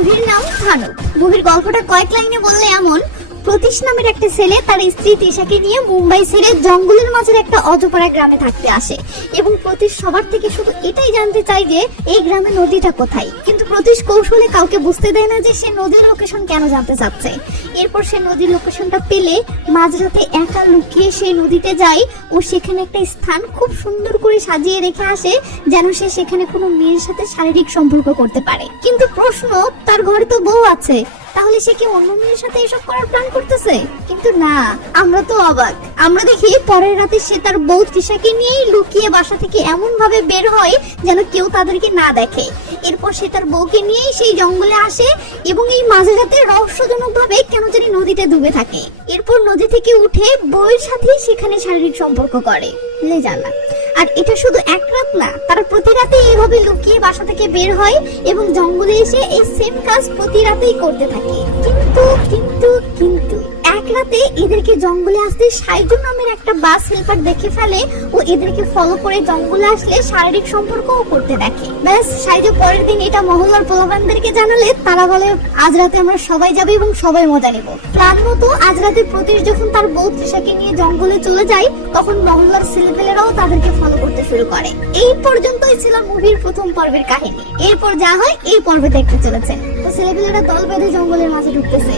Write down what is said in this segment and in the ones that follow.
মুভির নাম ভানু। মুভির গল্পটা কয়েক লাইনে বললে এমন প্রতীশ নামের একটা ছেলে তার স্ত্রী তিশাকে নিয়ে মুম্বাই ছেড়ে জঙ্গলের মাঝের একটা অজপাড়া গ্রামে থাকতে আসে। এবং প্রতীশ সবার থেকে শুধু এটাই জানতে চায় যে, এই গ্রামে নদীটা কোথায়? কিন্তু প্রতীশ কৌশলে কাউকে বুঝতে দেয় না যে, সে নদীর লোকেশন কেন জানতে চাচ্ছে। এরপর সে নদীর লোকেশনটা পেলে মাঝরাতে একা লুকিয়ে সেই নদীতে যায় ও সেখানে একটা স্থান খুব সুন্দর করে সাজিয়ে রেখে আসে, যেন সে সেখানে কোনো মেয়ের সাথে শারীরিক সম্পর্ক করতে পারে। কিন্তু প্রশ্ন, তার ঘরে তো বউ আছে, তাহলে সে কি অন্য মেয়ের সাথে এসব করার প্ল্যান করতেছে? কিন্তু না, আমরা তো অবাক। আমরা দেখি পরের রাতে সে তার বউ তৃষাকে নিয়েই লুকিয়ে বাসা থেকে এমন ভাবে বের হয় যেন কেউ তাদেরকে না দেখে। এরপর সে তার বউকে নিয়েই সেই জঙ্গলে আসে এবং এই মাঝে রাতে রহস্যজনক ভাবে কেন জানি নদীতে ডুবে থাকে। এরপর নদী থেকে উঠে বউয়ের সাথেই সেখানে শারীরিক সম্পর্ক করে। লে জানা আর এটা শুধু এক রাত না, তারা প্রতি রাতে এইভাবে লুকিয়ে বাসা থেকে বের হয় এবং জঙ্গলে এসে এই সেম কাজ প্রতি রাতেই করতে থাকে। কিন্তু কিন্তু কিন্তু রাতে এদেরকে জঙ্গলে আসতে সাইজু নামের একটা বাস হেল্পার দেখে ফেলে ও এদেরকে ফলো করে জঙ্গলে আসলে শারীরিক সম্পর্কও করতে দেখে। ব্যাস, সাইজু পরের দিন এটা মহল্লার পোলাপানদেরকে জানালে তারা বলে, আজ রাতে আমরা সবাই যাবে এবং সবাই মজা নেব। প্ল্যান মতো আজ রাতে প্রতীশ যখন তার বউ তৃষাকে নিয়ে জঙ্গলে চলে যায়, তখন মহল্লার ছেলেপেলেরাও তাদেরকে ফলো করতে শুরু করে। এই পর্যন্তই ছিল মুভির প্রথম পর্বের কাহিনী। এরপর যা হয়, এই পর্বে দেখতে চলেছে। তো ছেলেপেলেরা দল বেঁধে জঙ্গলের মাঝে ঢুকতেছে।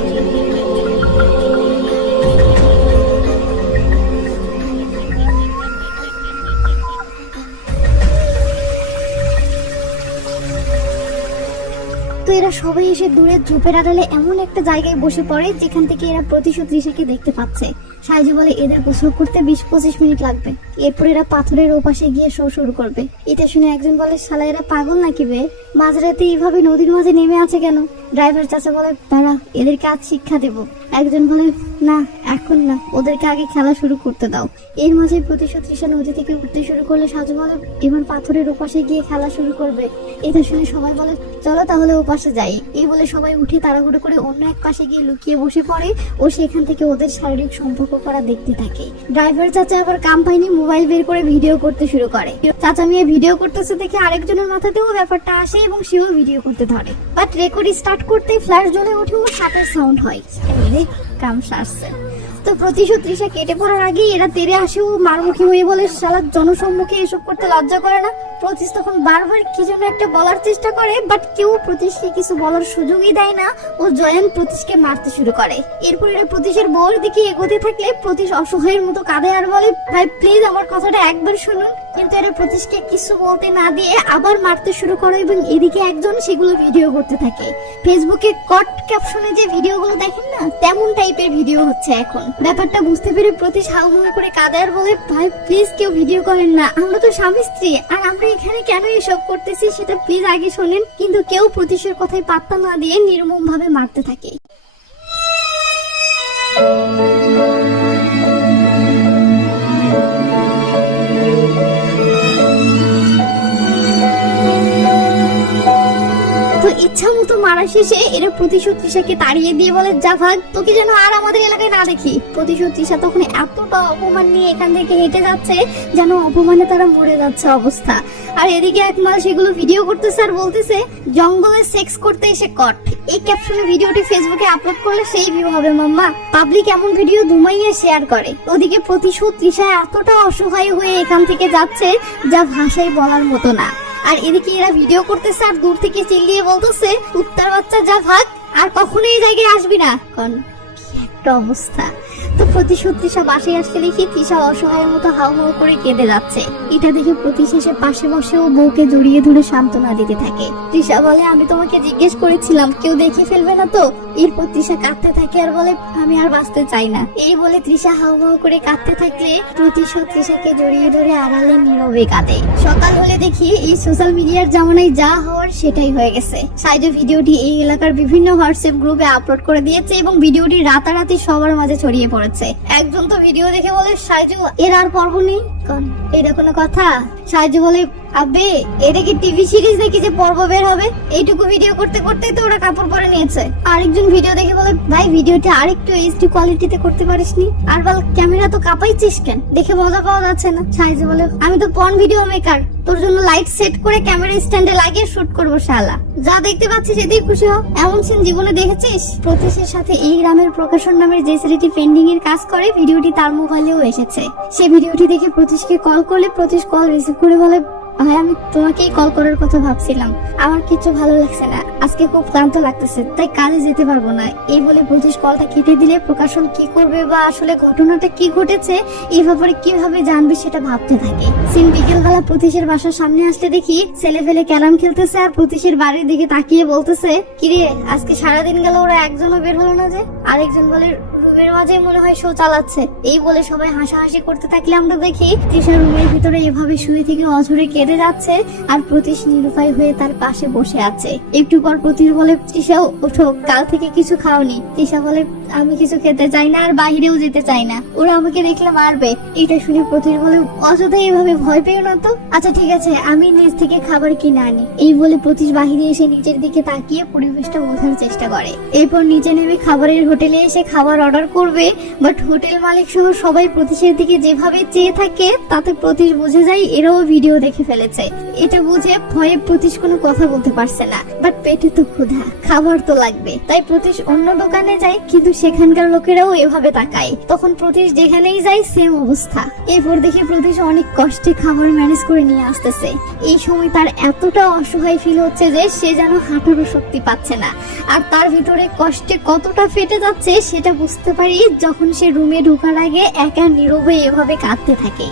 সবাই এসে দূরে ঝোপের আড়ালে এমন একটা জায়গায় বসে পড়ে যেখান থেকে এরা প্রতিশোধ রিসাকে দেখতে পাচ্ছে। সাহায্য বলে, এদের গোসল করতে বিশ পঁচিশ মিনিট লাগবে। এরপর এরা পাথরের ওপাশে গিয়ে শো শুরু করবে। এটা শুনে একজন বলে, শালা, এরা পাগল নাকি বে? মাঝরাতে এইভাবে নদীর মাঝে নেমে আছে কেন? ড্রাইভার চাচা বলে তারা এদেরকে আজ শিক্ষা দেব। একজন বলে, না, এখন না, ওদেরকে আগে খেলা শুরু করতে দাও। এর মাঝে প্রতিশোধ তৃষা নদী থেকে উঠতে শুরু করলে সাজু বলে, এবার পাথরের ওপাশে গিয়ে খেলা শুরু করবে। এটা শুনে সবাই বলে, চলো তাহলে ওপাশে যাই। এই বলে সবাই উঠে তাড়াহুড়ো করে অন্য এক পাশে গিয়ে লুকিয়ে বসে পড়ে ও সেখান থেকে ওদের শারীরিক সম্পর্ক করা দেখতে থাকে। ড্রাইভার চাচা আবার কাম পাইনি মোবাইল বের করে ভিডিও করতে শুরু করে। চাচা মেয়ে ভিডিও করতেছে দেখে আরেকজনের মাথাতেও ব্যাপারটা আসে এবং সেও ভিডিও করতে ধরে। বাট রেকর্ড স্টার্ট করতেই ফ্ল্যাশ জ্বলে ওঠে ও সাপের সাউন্ড হয়। কাম সারছে। প্রতিশোধ তৃষা কেটে পড়ার আগেই এরা তেরে আসে ও মারমুখী হয়ে বলে, শালা জনসম্মুখে এসব করতে লজ্জা করে না? প্রতিশ তখন বারবার কি যেন একটা বলার চেষ্টা করে বাট কেউ প্রতিশকে কিছু বলার সুযোগই দেয় না। ও জয়ন প্রতিশকে মারতে শুরু করে। এরপর এরা প্রতিশের বউর দিকে এগোতে থাকলে প্রতিশ অসহায়ের মতো কাঁদে আর বলে, ভাই প্লিজ আমার কথাটা একবার শুনুন। কিন্তু এরা প্রতিশকে কিছু বলতে না দিয়ে আবার মারতে শুরু করে এবং এদিকে একজন সেগুলো ভিডিও করতে থাকে। ফেসবুকে কট ক্যাপশনে যে ভিডিওগুলো দেখেন না, তেমন টাইপের ভিডিও হচ্ছে এখন। ব্যাপারটা বুঝতে পেরে প্রতি সাহায্য করে কাঁদে আর বলে, ভাই প্লিজ কেউ ভিডিও করেন না। আমরা তো স্বামী স্ত্রী, আর আমরা এখানে কেন এসব করতেছি সেটা প্লিজ আগে শোনেন। কিন্তু কেউ প্রতিশের কথায় পাত্তা না দিয়ে নির্মম ভাবে মারতে থাকে। ইচ্ছা মতো মারা শেষে এরা প্রতিশোধ তৃষাকে তাড়িয়ে দিয়ে বলে, যা ভাগ, তোকে যেন আর আমাদের এলাকায় না দেখি। প্রতিশোধ তৃষা তখন এতটা অপমান নিয়ে এখান থেকে হেঁটে যাচ্ছে যেন অপমানে তারা মরে যাচ্ছে অবস্থা। আর এদিকে একমাল সেগুলো ভিডিও করতেছে আর বলতেছে, জঙ্গলে সেক্স করতে এসে কট এই ক্যাপশনে ভিডিওটি ফেসবুকে আপলোড করলে সেই ভিউ হবে, মাম্মা। পাবলিক এমন ভিডিও ধুমাইয়ে শেয়ার করে। ওদিকে প্রতিশোধ তৃষা এতটা অসহায় হয়ে এখান থেকে যাচ্ছে, যা ভাষায় বলার মতো না। আর এদিকে এরা ভিডিও করতেছে আর দূর থেকে চিল্লিয়ে বলতেছে, উত্তর বাচ্চা যা ভাগ, আর কখনো এই জায়গায় আসবি না। কারণ কি একটা অবস্থা। তো প্রতিশোধ তৃষা বাসায় আসতে দেখি তৃষা অসহায়ের মতো হাউ হাউ করে কেঁদে যাচ্ছে। এটা দেখে প্রতি শেষে পাশে বসে ও বউকে জড়িয়ে ধরে সান্ত্বনা দিতে থাকে। তৃষা বলে, আমি তোমাকে জিজ্ঞেস করেছিলাম, কেউ দেখে ফেলবে না তো? এরপর তৃষা কাঁদতে থাকে আর বলে, আমি আর বাঁচতে চাই না। এই বলে তৃষা হাউ হাউ করে কাঁদতে থাকলে প্রতিশোধ তৃষাকে জড়িয়ে ধরে আড়ালে নীরবে কাঁদে। সকাল হলে দেখি এই সোশ্যাল মিডিয়ার জামানায় যা হওয়ার সেটাই হয়ে গেছে। সাইডে ভিডিওটি এই এলাকার বিভিন্ন হোয়াটসঅ্যাপ গ্রুপে আপলোড করে দিয়েছে এবং ভিডিওটি রাতারাতি সবার মাঝে ছড়িয়ে পড়েছে। একজন তো ভিডিও দেখে বলে, সাইজু, এর আর পর্ব নেই? কন এটা কোনো কথা। সাইজু বলে আবে এটা কি টিভি সিরিজ দেখি যে পর্ব বের হবে? এইটুকু ভিডিও করতে করতে তো ওরা কাপড় পরে নিয়েছে। আরেকজন ভিডিও দেখে বলে, ভাই ভিডিওটা আরেকটু এইচডি কোয়ালিটিতে করতে পারিসনি? আর বল, ক্যামেরা তো কাঁপাইছিস কেন? দেখে মজা পাওয়া যাচ্ছে না। সাইজু বলে, আমি তো পর্ন ভিডিও মেকার তোর জন্য লাইট সেট করে ক্যামেরা স্ট্যান্ডে লাগিয়ে শুট করব, শালা। যা দেখতে পাচ্ছিস, এতেই খুশি হোক এমন সিন জীবনে দেখেছিস? প্রতিশের সাথে এই গ্রামের প্রকাশন নামের যে ছেলেটি পেন্ডিং এর কাজ করে ভিডিওটি তার মোবাইলেও এসেছে। সে ভিডিওটি দেখে প্রতীশকে কল করলে প্রতীশ কল রিসিভ করে বলে ভাই, আমি তোমাকেই কল করার কথা ভাবছিলাম। আমার কিছু ভালো লাগছে না। আজকে খুব ক্লান্ত লাগতেছে, তাই কাজে যেতে পারব না। এই বলে প্রতীশ কলটা কেটে দিলে প্রকাশন কি করবে বা আসলে ঘটনাটা কি ঘটেছে, এই ব্যাপারে কীভাবে জানবে সেটা ভাবতে থাকে। সিন বিকেলবেলা প্রতীশের বাসার সামনে আসলে দেখি ছেলে ফেলে ক্যারাম খেলতেছে আর প্রতীশের বাড়ির দিকে তাকিয়ে বলতেছে, কিরে, আজকে সারাদিন গেল, ওরা একজনও বের হলো না যে? আরেকজন বলে রুমের মাঝে মনে হয় শো চালাচ্ছে। এই বলে সবাই হাসাহাসি করতে থাকলে আমরা দেখি তৃষা রুমের ভিতরে এভাবে শুয়ে থেকে অঝরে কেঁদে যাচ্ছে আর প্রতীশ নিরুপায় হয়ে তার পাশে বসে আছে। একটু পর প্রতীশ বলে, তৃষা, ওঠো, কাল থেকে কিছু খাওনি। তৃষা বলে, আমি কিছু খেতে চাই না আর বাইরেও যেতে চাই না। ওরা আমাকে দেখলে মারবে। এটা শুনে প্রতীশ বলে, অযথা এভাবে ভয় পেও না তো? আচ্ছা ঠিক আছে, আমি নিজ থেকে খাবার কিনে আনি। এই বলে প্রতীশ বাহিরে এসে নিচের দিকে তাকিয়ে পরিবেশটা বোঝার চেষ্টা করে। এরপর নিচে নেমে খাবারের হোটেলে এসে খাবার অর্ডার করবে বাট হোটেল মালিক সহ সবাই প্রতীশের দিকে যেভাবে চেয়ে থাকে, তাতে প্রতীশ বুঝে যায় এরাও ভিডিও দেখে ফেলেছে। এটা বুঝে ভয়ে প্রতীশ কোনো কথা বলতে পারছে না। বাট পেটে তো ক্ষুধা, খাবার তো লাগবে। তাই প্রতীশ অন্য দোকানে যায়, কিন্তু সেখানকার লোকেরাও এভাবে তাকায়। তখন প্রতীশ যেখানেই যায় সেম অবস্থা। এরপর দেখে প্রতীশ অনেক কষ্টে খাবার ম্যানেজ করে নিয়ে আসতেছে। এই সময় তার এতটা অসহায় ফিল হচ্ছে যে সে যেন হাঁটারও শক্তি পাচ্ছে না। আর তার ভিতরে কষ্টে কতটা ফেটে যাচ্ছে, সেটা বুঝতে পারি যখন সে রুমে ঢোকার আগে একা নীরবে এভাবে কাঁদতে থাকে।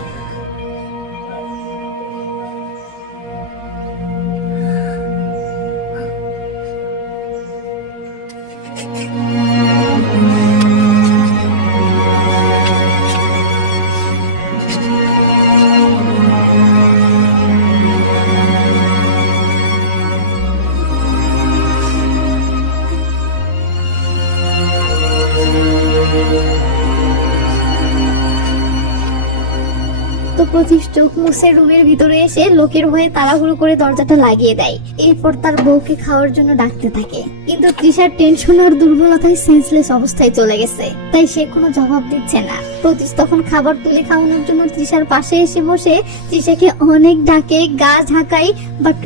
প্রতীশ চোখ মুছে রুমের ভিতরে এসে লোকের হয়ে তাড়াহুড়ো করে দরজাটা লাগিয়ে দেয়। এরপর তার বউকে খাওয়ার জন্য ডাকতে থাকে। কিন্তু তৃষার টেনশন আর দুর্বলতায় সেন্সলেস অবস্থায় চলে গেছে। তাই সে কোনো জবাব দিচ্ছে না। প্রতীশ তখন খাবার তুলে খাওয়ানোর জন্য তৃষার পাশে এসে বসে তৃষাকে অনেক ডাকে, গা ঝাঁকাই বাট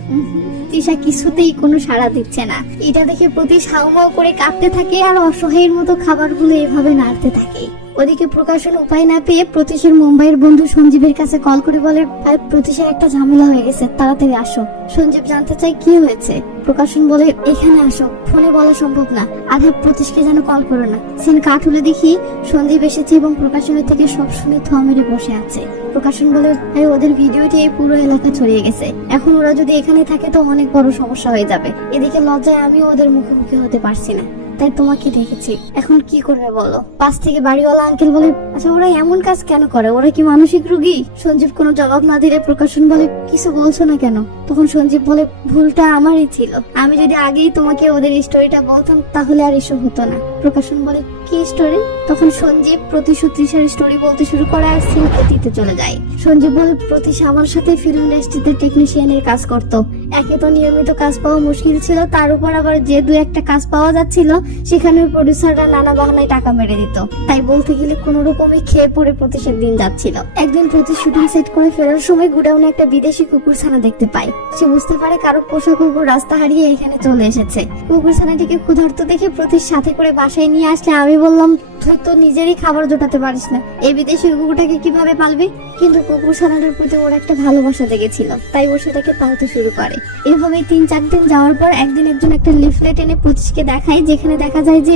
তৃষা কিছুতেই কোনো সাড়া দিচ্ছে না। এটা দেখে প্রতীশ হাউমাউ করে কাঁদতে থাকে আর অসহায়ের মতো খাবারগুলো এভাবে নাড়তে থাকে। ওদিকে প্রকাশন উপায় না পেয়ে প্রতীশের মুম্বাইয়ের বন্ধু সঞ্জীবের কাছে কল করে বলে, ভাই, প্রতীশের একটা ঝামেলা হয়ে গেছে, তাড়াতাড়ি আসো। সঞ্জীব জানতে চাই কি হয়েছে? প্রকাশন বলে, এখানে আসো, ফোনে বলা সম্ভব না আর হ্যাঁ প্রতীশকে যেন কল করো না। সিন কাঠ হলে দেখি সন্দীপ এসেছে এবং প্রকাশনের থেকে সব শুনে থ মেরে বসে আছে। প্রকাশন বলে, ভাই, ওদের ভিডিওটি এই পুরো এলাকা ছড়িয়ে গেছে। এখন ওরা যদি এখানে থাকে তো অনেক বড় সমস্যা হয়ে যাবে। এদিকে লজ্জায় আমি ওদের মুখোমুখি হতে পারছি না। তাই তোমাকে ডেকেছি এখন কি করবে বলো? পাশ থেকে বাড়িওয়ালা আঙ্কেল বলে আচ্ছা ওরা এমন কাজ কেন করে? ওরা কি মানসিক রোগী? সঞ্জীব কোনো জবাব না দিলে প্রকাশন বলে, কিছু বলছো না কেন? তখন সঞ্জীব বলে, ভুলটা আমারই ছিল। আমি যদি আগেই তোমাকে ওদের স্টোরিটা বলতাম, তাহলে আর এসব হতো না। প্রকাশন বলে, কি স্টোরি তখন সঞ্জীব প্রতিশোধ তৃষার স্টোরি বলতে শুরু করে আর সিন অতীতে চলে যায়। সঞ্জীব বলে, প্রতিশ আমার সাথে ফিল্ম ইন্ডাস্ট্রিতে টেকনিশিয়ানের কাজ করত। একে তো নিয়মিত কাজ পাওয়া মুশকিল ছিল। তার উপর আবার যে দু একটা কাজ পাওয়া যাচ্ছিল, সেখানে প্রডিউসাররা নানা বাহানায় টাকা মেরে দিত। তাই বলতে গেলে কোন রকমই খেয়ে পড়ে প্রতিশের দিন যাচ্ছিল। একদিন প্রতি শুটিং সেট করে ফেরার সময় গুডাউনে একটা বিদেশি কুকুর ছানা দেখতে পায় সে বুঝতে পারে কারও পোষা কুকুর রাস্তা হারিয়ে এখানে চলে এসেছে। কুকুর ছানাটিকে ক্ষুধার্ত দেখে প্রতির সাথে করে বাসায় নিয়ে আসলে আমি বললাম, তুই তো নিজেরই খাবার জোটাতে পারিস না। এই বিদেশি কুকুরটাকে কীভাবে পালবি? কিন্তু কুকুর ছানাটার প্রতি ওর একটা ভালোবাসা লেগেছিল তাই ও সেটাকে পালতে শুরু করে। এভাবে তিন, চার দিন যাওয়ার পর একদিন একজন একটা লিফলেট এনে প্রতিশকে দেখায়, যেখানে দেখা যায় যে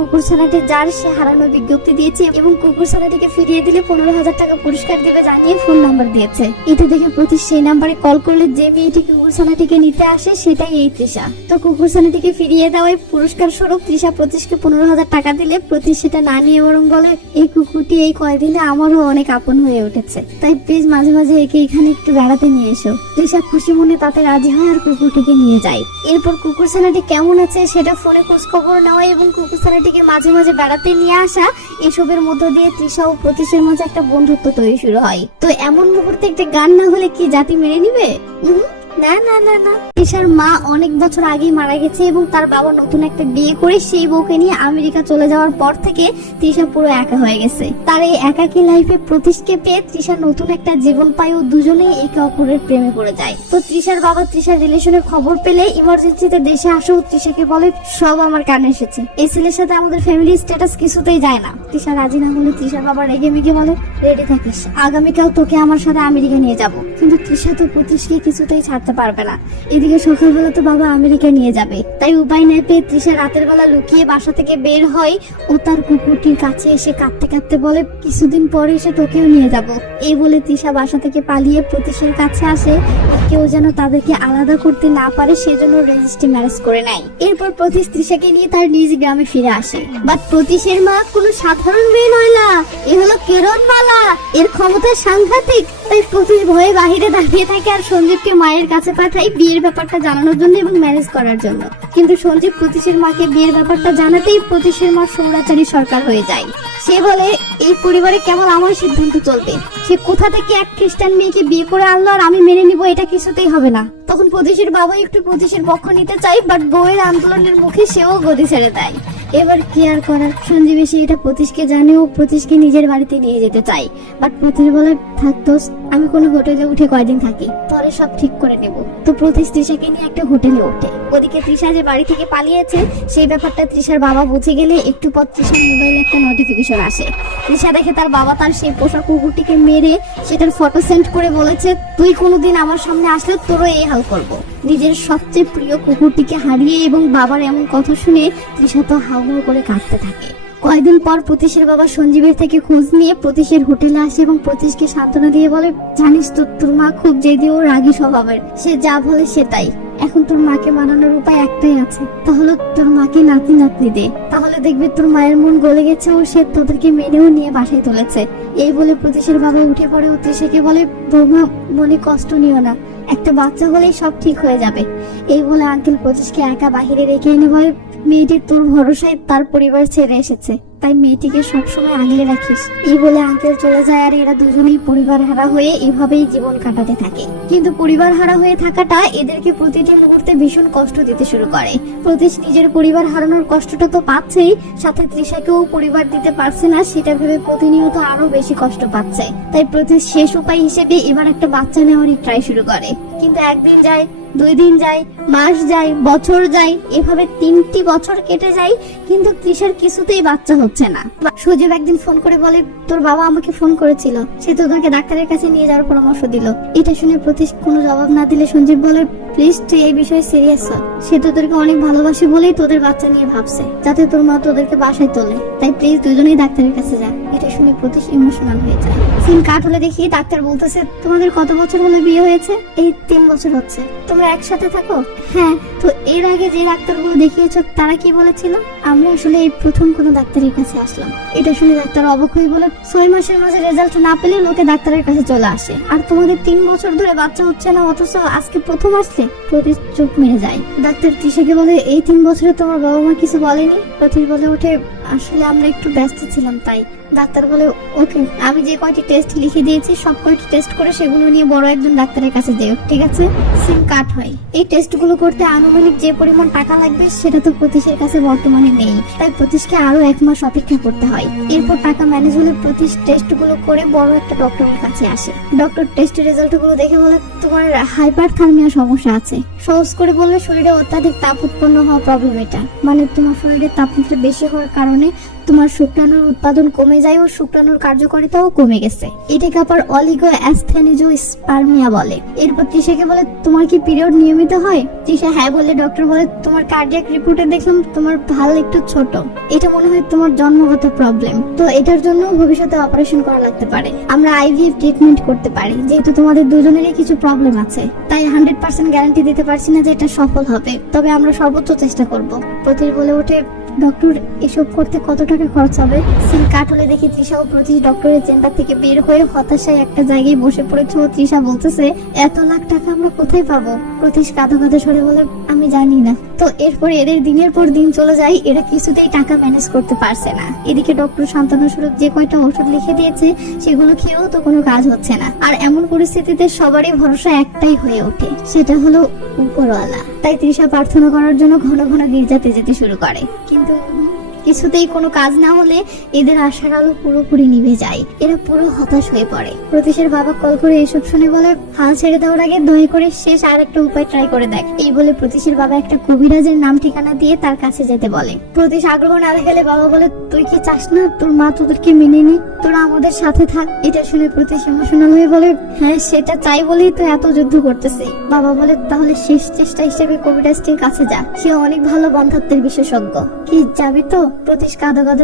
কুকুর ছানাটি যার সে হারানো বিজ্ঞপ্তি দিয়েছে এবং কুকুর ছানাটিকে ফিরিয়ে দিলে পনেরো হাজার টাকা পুরস্কার দিবে জানিয়ে ফোন নাম্বার দিয়েছে। এটা দেখে প্রতিশ সেই নাম্বারে কল করলে যে মেয়েটি কুকুর ছানাটিকে নিতে আসে সেটাই এই তৃষা। তো কুকুর ছানাটিকে ফিরিয়ে দেওয়ায় পুরস্কার স্বরূপ তৃষা প্রতিশকে পনেরো হাজার টাকা দিলে প্রতিশ সেটা না নিয়ে বরং বলে, এই কুকুরটি এই কয়দিনে আমারও অনেক আপন হয়ে উঠেছে। তাই প্লিজ মাঝে মাঝে একে এখানে একটু বেড়াতে নিয়ে এসো। তৃষা খুশি মনে তাতে রাজি হয় আর কুকুরটিকে নিয়ে যায়। এরপর কুকুর ছানাটি কেমন আছে সেটা ফোনে খোঁজ খবর নেওয়া এবং কুকুর ছানাটিকে মাঝে মাঝে বেড়াতে নিয়ে আসা, এসবের মধ্য দিয়ে তৃষা ও প্রতিশের মাঝে একটা বন্ধুত্ব তৈরি শুরু হয়। তো এমন মুহূর্তে একটা গান না হলে কি জাতি মেনে নিবে? না না না না। তৃষার মা অনেক বছর আগেই মারা গেছে এবং তার বাবা নতুন একটা বিয়ে করে সেই বউকে নিয়ে আমেরিকা চলে যাওয়ার পর থেকে তৃষা পুরো একা হয়ে গেছে। তার এই একাকী লাইফে প্রতিষ্ঠে পেয়ে তৃষা নতুন একটা জীবন পায় ও দুজনেই একে অপরের প্রেমে পড়ে যায়। তো তৃষার বাবা তৃষার রিলেশনের খবর পেলে ইমার্জেন্সিতে দেশে আসো, তৃষাকে বলে, সব আমার কানে এসেছে। এই ছেলের সাথে আমাদের ফ্যামিলি স্ট্যাটাস কিছুতেই যায় না। তৃষা রাজি না হলে তৃষার বাবা রেগে মেগে বলে রেডি থাকিস। আগামীকাল তোকে আমার সাথে আমেরিকা নিয়ে যাব। কিন্তু তৃষা তো প্রতিশকে কিছুতেই ছাড়তে পারবে না। এদিকে সকালবেলা তো বাবা আমেরিকা নিয়ে যাবে। তাই উপায় না পেয়ে তৃষা রাতের বেলা লুকিয়ে বাসা থেকে বের হয় ও তার কুকুরটির কাছে এসে কাঁদতে কাঁদতে বলে, কিছুদিন পরে এসে তোকেও নিয়ে যাব। এই বলে তৃষা বাসা থেকে পালিয়ে প্রতিশের কাছে আসে। কেউ যেন তাদেরকে আলাদা করতে না পারে, সেজন্য রেজিস্ট্রি ম্যারেজ করে নেয়। এরপর প্রতিশ তৃষাকে নিয়ে তার নিজ গ্রামে ফিরে আসে। বাট প্রতিশের মা কোনো সাধারণ মেয়ে নয় না, এ হলো কেরণমালা। এর ক্ষমতা সাংঘাতিক, তাই ভয়ে বাহিরে দাঁড়িয়ে থাকে আর সঞ্জীবকে মায়ের কাছে বিয়ের ব্যাপারটা জানানোর জন্য এবং ম্যারেজ করার জন্য। কিন্তু সঞ্জীব প্রতিশের মাকে বিয়ের ব্যাপারটা জানাতেই প্রতিশের মা সৌরাচারী সরকার হয়ে যায়। সে বলে, এই পরিবারে কেবল আমার সিদ্ধান্ত চলবে। সে কোথা থেকে এক খ্রিস্টান মেয়েকে বিয়ে করে আনলো আর আমি মেনে নিব এটা কিছুতেই হবে না। তখন প্রদেশের বাবা একটু প্রদেশের পক্ষ নিতে চাই বাট বউয়ের আন্দোলনের মুখে সেও গদি ছেড়ে দেয়। এবার কি আর করার? সঞ্জীব এসে এটা প্রতিশকে জানে, ও প্রতিশকে নিজের বাড়িতে নিয়ে যেতে চাই বাট প্রতিশ বলে থাকতো আমি কোনো হোটেলে উঠে কয়দিন থাকি, পরে সব ঠিক করে নেব। তো প্রতিশ তৃষাকে নিয়ে একটা হোটেলে ওঠে। ওদিকে তৃষা যে বাড়ি থেকে পালিয়েছে, সেই ব্যাপারটা তৃষার বাবা বুঝে গেলে একটু পর তৃষার মোবাইলে একটা নোটিফিকেশন আসে। তৃষা দেখে তার বাবা তার সেই পোষা কুকুরটিকে মেরে, সেটার ফটো সেন্ড করে বলেছে, তুই কোনোদিন আমার সামনে আসলে তোরও এই হাল করব। নিজের সবচেয়ে প্রিয় কুকুরটিকে হারিয়ে এবং বাবার এমন কথা শুনে তৃষা তো করে কাঁদতে থাকে। কয়েকদিন পর প্রতীশের বাবা সঞ্জীবের থেকে খোঁজ নিয়ে প্রতীশের হোটেলে আসে এবং প্রতীশকে সান্ত্বনা দিয়ে বলে, জানিস তো, তোর মা খুব জেদি ও রাগী স্বভাবের। সে যা বলে সেটাই এখন তোর মাকে মানানোর উপায় একটাই আছে। তাহলে তোর মাকে নাতি নাতনি দে। তাহলে দেখবে তোর মায়ের মন গলে গেছে ও সে তোদেরকে মেনেও নিয়ে বাসায় তুলেছে। এই বলে প্রতীশের বাবা উঠে পড়ে ও তৃষাকে বলে, বৌমা, মনে কষ্ট নিও না। একটা বাচ্চা হলেই সব ঠিক হয়ে যাবে। এই বলে আঙ্কেল প্রতীশকে একা বাহিরে রেখে এনে বলে মেয়েটি তোর ভরসায় তার পরিবার ছেড়ে এসেছে। তাই মেয়েটিকে সবসময় আগলে রাখিস। এই বলে আঙ্কেল চলে যায় আর এরা দুজনেই পরিবার হারা হয়ে এভাবেই জীবন কাটাতে থাকে। কিন্তু পরিবার হারা হয়ে থাকাটা এদেরকে প্রতিটি মুহূর্তে ভীষণ কষ্ট দিতে শুরু করে। প্রতীশ নিজের পরিবার হারানোর কষ্টটা তো পাচ্ছেই, সাথে তৃষাকেও পরিবার দিতে পারছে না, সেটা ভেবে প্রতিনিয়ত আরও বেশি কষ্ট পাচ্ছে। তাই প্রতীশ শেষ উপায় হিসেবে এবার একটা বাচ্চা নেওয়ারই ট্রাই শুরু করে। কিন্তু একদিন যায় দুই দিন যায় মাস যায় বছর যায় এভাবে তিনটি বছর কেটে যায় কিন্তু তৃষার কিছুতেই বাচ্চা হচ্ছে না। সুজীব একদিন ফোন করে বলে, তোর বাবা আমাকে ফোন করেছিল। সে তোদেরকে ডাক্তারের কাছে নিয়ে যাওয়ার পরামর্শ দিল। এটা শুনে প্রতীশ কোনো জবাব না দিলে সঞ্জীব বলে, প্লিজ তুই এই বিষয়ে সিরিয়াস হ। সে তোদেরকে অনেক ভালোবাসে বলেই তোদের বাচ্চা নিয়ে ভাবছে, যাতে তোর মা তোদেরকে বাসায় তোলে। তাই প্লিজ দুজনেই ডাক্তারের কাছে যা। এটা শুনে প্রতীশ ইমোশনাল হয়ে যায়। সিন কাট হলে দেখি, ডাক্তার বলতেছে, তোমাদের কত বছর হলো বিয়ে হয়েছে? এই তিন বছর হচ্ছে। তোমরা একসাথে থাকো? হ্যাঁ তো এর আগে যে ডাক্তারগুলো দেখিয়েছো, তারা কি বলেছিল? আমরা আসলে এই প্রথম কোনো ডাক্তারের কাছে আসলাম। এটা শুনে ডাক্তার অবাক হয়ে বলে ছয় মাসের মাঝে রেজাল্ট না পেলে লোকে ডাক্তারের কাছে চলে আসে। আর তোমাদের তিন বছর ধরে বাচ্চা হচ্ছে না, অথচ আজকে প্রথম আসলে প্রতি চোখ মেরে যায়। ডাক্তার তৃষাকে বলে, এই তিন বছরে তোমার বাবা মা কিছু বলেনি? প্রতি বলে ওঠে, আসলে আমরা একটু ব্যস্ত ছিলাম তাই। ডাক্তার বলে, ওকে, আমি যে কয়টি টেস্ট লিখে দিয়েছি, সব কয়টি টেস্ট করে সেগুলো নিয়ে বড় একজন ডাক্তারের কাছে যেও, ঠিক আছে? সিম কাট হয়। এই টেস্টগুলো করতে আনুমানিক যে পরিমাণ টাকা লাগবে সেটা তো প্রতীশের কাছে বর্তমানে নেই। তাই প্রতীশকে আরও এক মাস অপেক্ষা করতে হয়। এরপর টাকা ম্যানেজ হলে প্রতীশ টেস্টগুলো করে বড় একটা ডক্টরের কাছে আসে। ডক্টর টেস্টের রেজাল্টগুলো দেখে বলে, তোমার হাইপার থার্মিয়া সমস্যা আছে। সহজ করে বললে, শরীরে অত্যাধিক তাপ উৎপন্ন হওয়া প্রবলেম এটা। মানে তোমার শরীরে তাপমাত্রা বেশি হওয়ার কারণে তোমার শুক্রাণুর উৎপাদন কমে যায় ও শুক্রাণুর কার্যকারিতাও কমে গেছে। এটাকে আবার অলিগো অ্যাস্থেনিজো স্পার্মিয়া বলে। এরপর তৃষাকে বলে, তোমার কি পিরিয়ড নিয়মিত হয়? তৃষা হ্যাঁ বলে ডক্টর বলে, তোমার কার্ডিয়াক রিপোর্টে দেখলাম তোমার ভালো একটু ছোট। এটা মনে হয় তোমার জন্মগত প্রবলেম তো এটার জন্য ভবিষ্যতে অপারেশন করা লাগতে পারে। আমরা আইভিএফ ট্রিটমেন্ট করতে পারি। যেহেতু তোমাদের দুজনেরই কিছু প্রবলেম আছে। তাই হান্ড্রেড পার্সেন্ট গ্যারান্টি দিতে পারছি না যে এটা সফল হবে। তবে আমরা সর্বোচ্চ চেষ্টা করব। প্রতির বলে ওঠে ডক্টর, এসব করতে কত টাকা খরচ হবে? সিন কাট হলে দেখি তৃষা ও প্রতীশ ডক্টরের চেম্বার থেকে বের হয়ে হতাশায় একটা জায়গায় বসে পড়েছে ও তৃষা বলতেছে, এত লাখ টাকা আমরা কোথায় পাবো? প্রতিশ কাঁদো কাঁদো সরে বলে, আমি জানি না। তো এরপরে এদের দিনের পর দিন চলে যায়, এরা কিছুতেই টাকা ম্যানেজ করতে পারছে না। এদিকে ডক্টর শান্তনু স্বরূপ যে কয়টা ওষুধ লিখে দিয়েছে, সেগুলো খেয়েও তো কোনো কাজ হচ্ছে না। আর এমন পরিস্থিতিতে সবারই ভরসা একটাই হয়ে ওঠে, সেটা হলো উপরওয়ালা। তাই তৃষা প্রার্থনা করার জন্য ঘন ঘন গির্জাতে যেতে শুরু করে। কিন্তু কিছুতেই কোনো কাজ না হলে এদের আশার আলো পুরোপুরি নিভে যায়। এরা পুরো হতাশ হয়ে পড়ে। প্রতীশের বাবা কল করে এসব শুনে বলে, হাল ছেড়ে দেওয়ার আগে দয়া করে শেষ আর একটা উপায় ট্রাই করে দেখ। এই বলে প্রতীশের বাবা একটা কবিরাজের নাম ঠিকানা দিয়ে তার কাছে যেতে বলে। প্রতীশ আগ্রহ না দেখালে বাবা বলে, তুই কি চাস না তোর মা তোদেরকে মেনে নি? তোরা আমাদের সাথে থাক। এটা শুনে প্রতীশ ইমোশনাল হয়ে বলে হ্যাঁ সেটা চাই বলেই তো এত যুদ্ধ করতেছে। বাবা বলে, তাহলে শেষ চেষ্টা হিসেবে কবিরাজটির কাছে যা। সে অনেক ভালো বন্ধাত্বের বিশেষজ্ঞ। কি যাবি তো?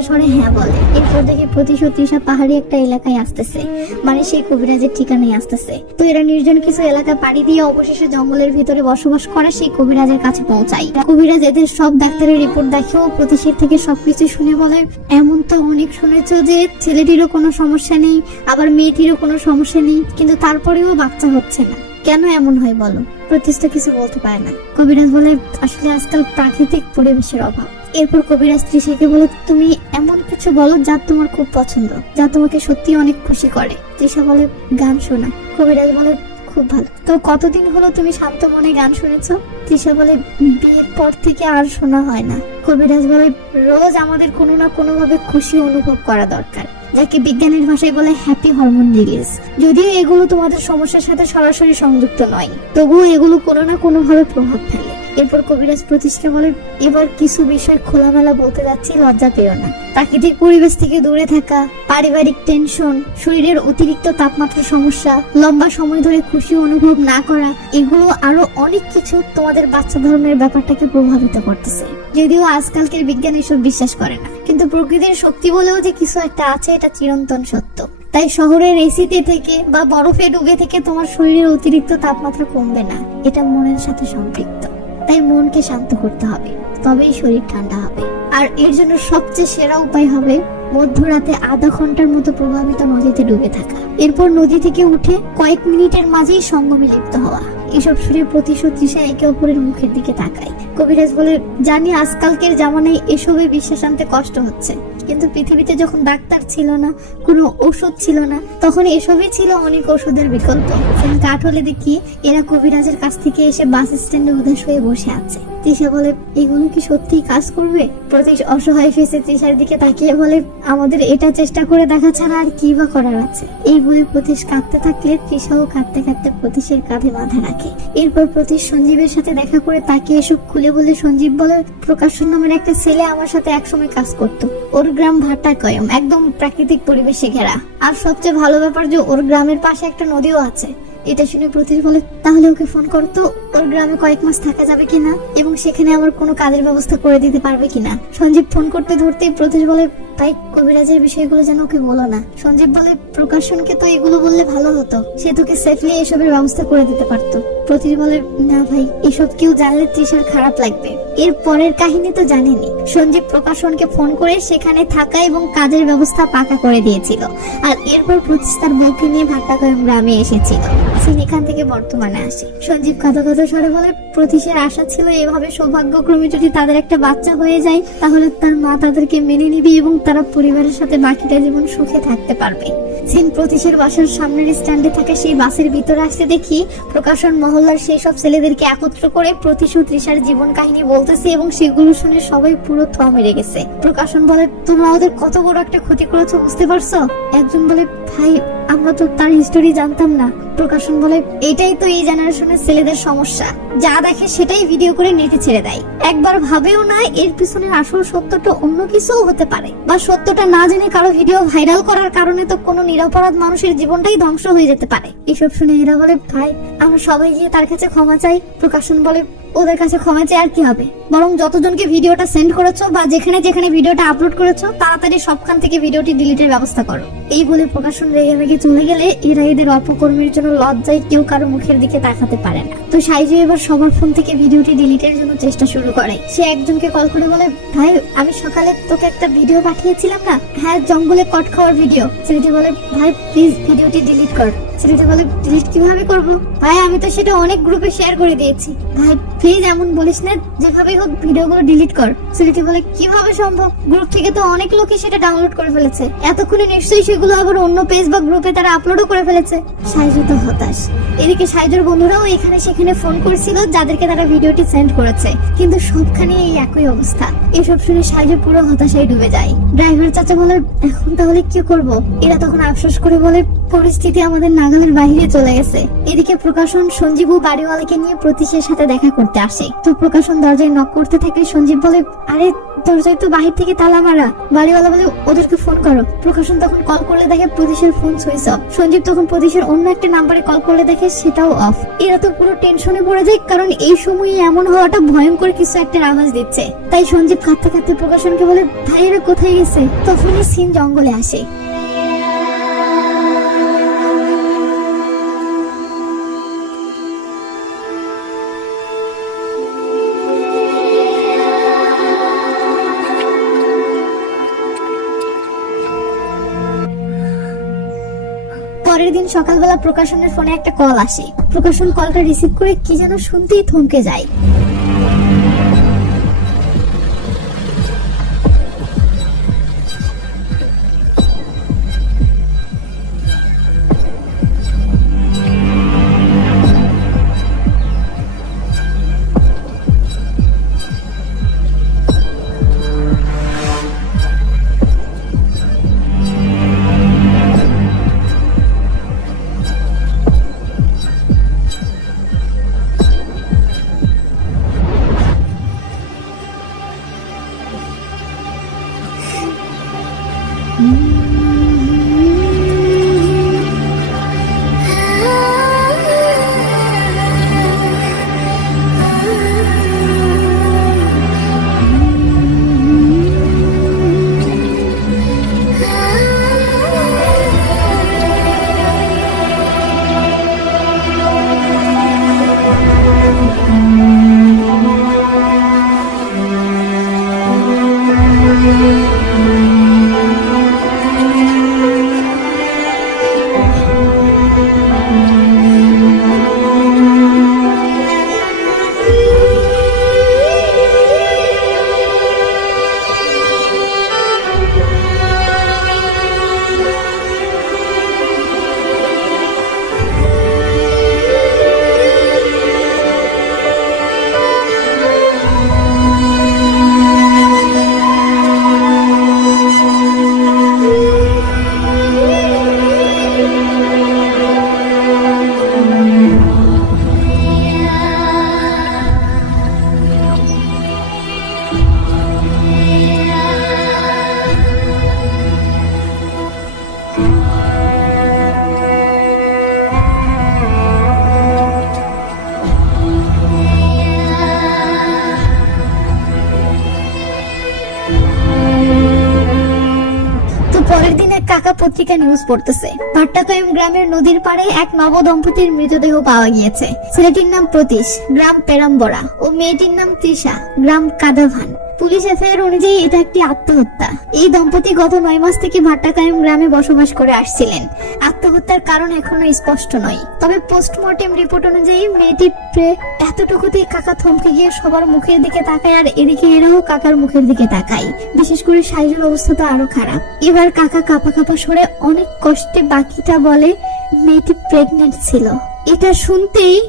স্বরে হ্যাঁ বলে। এরপর দেখি ও পাহাড়ি একটা এলাকায় আসতেছে। মানে সেই কবিরাজের ঠিকানায় আসতেছে। তো এরা নির্জন কিছু এলাকা পাড়ি দিয়ে অবশেষে জঙ্গলের ভিতরে বসবাস করে সেই কবিরাজের কাছে পৌঁছায়। কবিরাজ এদের সব ডাক্তারের রিপোর্ট দেখেও প্রতীশের থেকে সবকিছু শুনে বলে, এমন তো অনেক শুনেছ যে ছেলেটিরও কোনো সমস্যা নেই, আবার মেয়েটিরও কোনো সমস্যা নেই, কিন্তু তারপরেও বাচ্চা হচ্ছে না। কেন এমন হয় বলো? প্রতিষ্ঠা কিছু বলতে পারে না। কবিরাজ বলে, আসলে আজকাল প্রাকৃতিক পরিবেশের অভাব। এরপর কবিরাজ তৃষাকে বলে, তুমি এমন কিছু বলো যা তোমার খুব পছন্দ, যা তোমাকে সত্যি অনেক খুশি করে। তৃষা বলে, গান শোনা। কবিরাজ বলে, খুব ভালো। তো কতদিন হলো তুমি শান্ত মনে গান শুনেছো? তৃষা বলে, বিয়ের পর থেকে আর শোনা হয় না। কবিরাজ বলে, রোজ আমাদের কোনো না কোনো ভাবে খুশি অনুভব করা দরকার, যাকে বিজ্ঞানের ভাষায় বলে হ্যাপি হরমোন রিলিজ যদিও এগুলো তোমাদের সমস্যার সাথে সরাসরি সংযুক্ত নয়, তবুও এগুলো কোনো না কোনো ভাবে প্রভাব ফেলে। এরপর কবিরাজ প্রতিষ্ঠা বলে এবার কিছু বিষয় খোলামেলা বলতে যাচ্ছি, লজ্জা পেও না। প্রাকৃতিক পরিবেশ থেকে দূরে থাকা, পারিবারিক টেনশন শরীরের অতিরিক্ত তাপমাত্রা সমস্যা, লম্বা সময় ধরে খুশি অনুভব না করা, এগুলো আরও অনেক কিছু তোমাদের বাচ্চা ধর্মের ব্যাপারটাকে প্রভাবিত করতেছে। যদিও আজকালকের বিজ্ঞান এসব বিশ্বাস করে না। কিন্তু প্রকৃতির শক্তি বলেও যে কিছু একটা আছে, এটা চিরন্তন সত্য। তাই শহরের এসিতে থেকে বা বরফে ডুবে থেকে তোমার শরীরের অতিরিক্ত তাপমাত্রা কমবে না। এটা মনের সাথে সম্পৃক্ত। তাই মনকে শান্ত করতে হবে, তবেই শরীর ঠান্ডা হবে। আর এর জন্য সবচেয়ে সেরা উপায় হবে মধ্যরাতে আধা ঘণ্টার মতো প্রভাবিত নদীতে ডুবে থাকা। এরপর নদী থেকে উঠে কয়েক মিনিটের মাঝেই সঙ্গমে লিপ্ত হওয়া। এসব শুনে প্রতিশোধ তৃষা একে অপরের মুখের দিকে তাকায়। কবিরাজ বলে, জানি আজকালকের জামানায় এসবে বিশ্বাস আনতে কষ্ট হচ্ছে। কিন্তু পৃথিবীতে যখন ডাক্তার ছিল না, কোনো ওষুধ ছিল না, তখন এসবই ছিল অনেক ওষুধের বিকল্প। কাঠ হলে দেখি এরা কবিরাজের কাছ থেকে এসে বাস স্ট্যান্ডে উদাস হয়ে বসে আছে। তৃষা বলে, এগুলো কি সত্যি কাজ করবে? প্রতীশ অসহায় ফেসে তৃষার দিকে তাকিয়ে বলে, আমাদের এটা চেষ্টা করে দেখা ছাড়া আর কি বা করার আছে? এই বলে প্রতীশ কাঁদতে থাকলে তৃষাও কাঁদতে কাঁদতে প্রতীশের কাঁধে মাথা রাখে। এরপর প্রতীশ সঞ্জীবের সাথে দেখা করে তাকে এসব খুলে বলে, সঞ্জীব বলে প্রকাশন নামের একটা ছেলে আমার সাথে একসময় কাজ করত। ওর গ্রাম ভাটা কয়ম, একদম প্রাকৃতিক পরিবেশে ঘেরা। আর সবচেয়ে ভালো ব্যাপার যে, ওর গ্রামের পাশে একটা নদীও আছে। এটা শুনে প্রতীশ বলে, তাহলে ওকে ফোন করতো ওর গ্রামে কয়েক মাস থাকা যাবে কিনা এবং সেখানে আমার কোনো কাজের ব্যবস্থা করে দিতে পারবে কিনা? সঞ্জীব ফোন করতে ধরতেই প্রতীশ বলে তাই কবিরাজের বিষয়গুলো যেন ওকে বলো না। সঞ্জীব বলে, প্রকাশনকে তো এগুলো বললে ভালো হতো, সে তোকে সেফলি এসবের ব্যবস্থা করে দিতে পারতো। প্রতীশ বলে, না ভাই, এসব কেউ জানলে তৃষার খারাপ লাগবে। এর পরের কাহিনী তো জানেনি। সঞ্জীব প্রকাশনকে ফোন করে সেখানে থাকা এবং কাজের ব্যবস্থা পাকা করে দিয়েছিল। আর এরপর প্রতীশ তার বউকে নিয়ে ভাট্টাকয়ম গ্রামে এসেছিল। সিন এখান থেকে বর্তমানে আসে। সঞ্জীব কথা কথা স্বরে বলে প্রতীশের আশা ছিল, এভাবে সৌভাগ্যক্রমে যদি তাদের একটা বাচ্চা হয়ে যায়, তাহলে তার মা তাদেরকে মেনে নিবে এবং তারা পরিবারের সাথে বাকিটা জীবন সুখে থাকতে পারবে। সিন প্রতীশের বাসার সামনের স্ট্যান্ডে থাকা সেই বাসের ভিতরে আসতে দেখি প্রকাশন মহল্লার সেই সব ছেলেদেরকে একত্র করে প্রতিশোধ তৃষার জীবন কাহিনী বলতেছে এবং সেগুলো শুনে সবাই পুরো থ মেরে গেছে। প্রকাশন বলে, তোমরা ওদের কত বড় একটা ক্ষতি করেছ বুঝতে পারছ? একজন বলে, ভাই, আমরা তো তার হিস্টোরি জানতাম না। প্রকাশন বলে, এটাই তো এই জেনারেশনের ছেলেদের সমস্যা। যা দেখে সেটাই ভিডিও করে নেটে ছেড়ে দেয়। একবার ভাবেও না, এর পিছনের আসল সত্যটা অন্য কিছুও হতে পারে। বা সত্যটা না জেনে কারও ভিডিও ভাইরাল করার কারণে তো কোনো নিরপরাধ মানুষের জীবনটাই ধ্বংস হয়ে যেতে পারে। এসব শুনে এরা বলে, ভাই, আমরা সবাই গিয়ে তার কাছে ক্ষমা চাই। প্রকাশন বলে ওদের কাছে ক্ষমা চেয়ে আর কি হবে? বরং যতজনকে ভিডিওটা সেন্ড করেছ বা যেখানে যেখানে ভিডিওটা আপলোড করেছ, তাড়াতাড়ি সবখান থেকে ভিডিওটি ডিলিটের ব্যবস্থা করো। এই বলে প্রকাশন রেগে মেগে চলে গেলে এরা এদের অপকর্মের জন্য লজ্জায় কেউ কারও মুখের দিকে তাকাতে পারে না। তো সাইজু এবার সবার ফোন থেকে ভিডিওটি ডিলিটের জন্য চেষ্টা শুরু করে। সে একজনকে কল করে বলে, ভাই, আমি সকালে তোকে একটা ভিডিও পাঠিয়েছিলাম না? হ্যাঁ জঙ্গলে কট খাওয়ার ভিডিও ছেলেটি বলে, ভাই প্লিজ ভিডিওটি ডিলিট কর। ছেলেটি বলে ডিলিট কীভাবে করব? ভাই, আমি তো সেটা অনেক গ্রুপে শেয়ার করে দিয়েছি। ভাই প্লিজ এমন বলিস না যেভাবে হোক ভিডিওগুলো ডিলিট কর। সুরিটি বলে, কীভাবে সম্ভব? গ্রুপ থেকে তো অনেক লোকই সেটা ডাউনলোড করে ফেলেছে। এতক্ষণে নিশ্চয়ই সেগুলো আবার অন্য পেজ বা গ্রুপে তারা আপলোডও করে ফেলেছে। সাইজু তো হতাশ। এদিকে সাইজুর বন্ধুরাও এখানে সেখানে ফোন করেছিল, যাদেরকে তারা ভিডিওটি সেন্ড করেছে। কিন্তু সবখানে এই একই অবস্থা। এসব শুনে সাইজু পুরো হতাশায় ডুবে যায়। ড্রাইভার চাচা বলে, এখন তাহলে কি করব? এরা তখন আফসোস করে বলে পরিস্থিতি আমাদের নাগালের বাইরে চলে গেছে। এদিকে প্রকাশন সঞ্জীব ও বাড়িওয়ালাকে নিয়ে প্রতীশের সাথে দেখা করতে আসে। তো প্রকাশন দরজায় নক করতে থাকে সঞ্জীব বলে, আরে, দরজায় তো বাহির থেকে তালা মারা। বাড়িওয়ালা বলে, ওদেরকে ফোন করো। প্রকাশন তখন কল করলে দেখে প্রতীশের ফোন সুইচ অফ সঞ্জীব তখন প্রতীশের অন্য একটা নাম্বারে কল করলে দেখে সেটাও অফ এরা তো পুরো টেনশনে পড়ে যায়, কারণ এই সময়ে এমন হওয়াটা ভয়ঙ্কর কিছু একটা আওয়াজ দিচ্ছে। তাই সঞ্জীব কাঁদতে কাঁদতে প্রকাশনকে বলে, ভাইয়েরা কোথায় গেছে? তখনই সিন জঙ্গলে আসে। পরের দিন সকালবেলা প্রকাশনের ফোনে একটা কল আসে। প্রকাশন কলটা রিসিভ করে কি যেন শুনতেই থমকে যায়। কাকা পত্রিকা নিউজ পড়তেছে। ভাট্টাকয়েম গ্রামের নদীর পাড়ে এক নব দম্পতির মৃতদেহ পাওয়া গিয়েছে। ছেলেটির নাম প্রতীশ, গ্রাম পেরাম্বরা ও মেয়েটির নাম তৃষা, গ্রাম কাদাভান। পুলিশ এফআইআর অনুযায়ী এটা একটি আত্মহত্যা। এই দম্পতি গত নয় মাস থেকে ভাট্টাকায়েম গ্রামে বসবাস করে আসছিলেন। আত্মহত্যার কারণ এখনও স্পষ্ট নয়। তবে পোস্টমর্টেম রিপোর্ট অনুযায়ী মেয়েটির প্রে- এতটুকুতেই কাকা থমকে গিয়ে সবার মুখের দিকে তাকায় আর এদিকে এরাও কাকার মুখের দিকে তাকায়। বিশেষ করে সাইজের অবস্থা তো আরও খারাপ। এবার কাকা কাপা কাপা সরে অনেক কষ্টে বাকিটা বলে, মেয়েটি প্রেগনেন্ট ছিল। এটা শুনতেই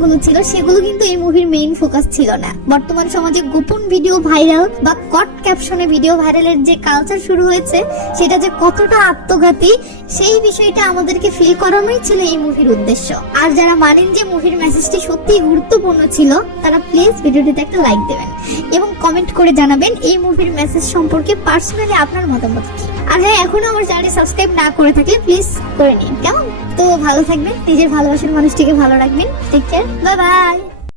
সিনগুলো ছিল, সেগুলো কিন্তু এই মুভির মেইন ফোকাস ছিল না। বর্তমান সমাজে গোপন ভিডিও ভাইরাল বা কট ক্যাপশনে ভিডিও ভাইরালের যে কালচার শুরু হয়েছে, সেটা যে কতটা আত্মঘাতী, সেই বিষয়টা আমাদেরকে ফিল করানোই ছিল এই মুভির উদ্দেশ্য। আর যারা মানেন যে মুভির মেসেজটি সত্যিই গুরুত্বপূর্ণ ছিল, তারা প্লিজ ভিডিওটিতে একটা লাইক দেবেন এবং কমেন্ট করে জানাবেন এই মুভির মেসেজ সম্পর্কে পার্সোনালি আপনার মতামত কি। আর হ্যাঁ এখনও আমার চ্যানেল সাবস্ক্রাইব না করে থাকলে প্লিজ করে নিন। কেমন? তো ভালো থাকবেন, নিজের ভালোবাসার মানুষটিকে ভালো রাখবেন। Take care bye bye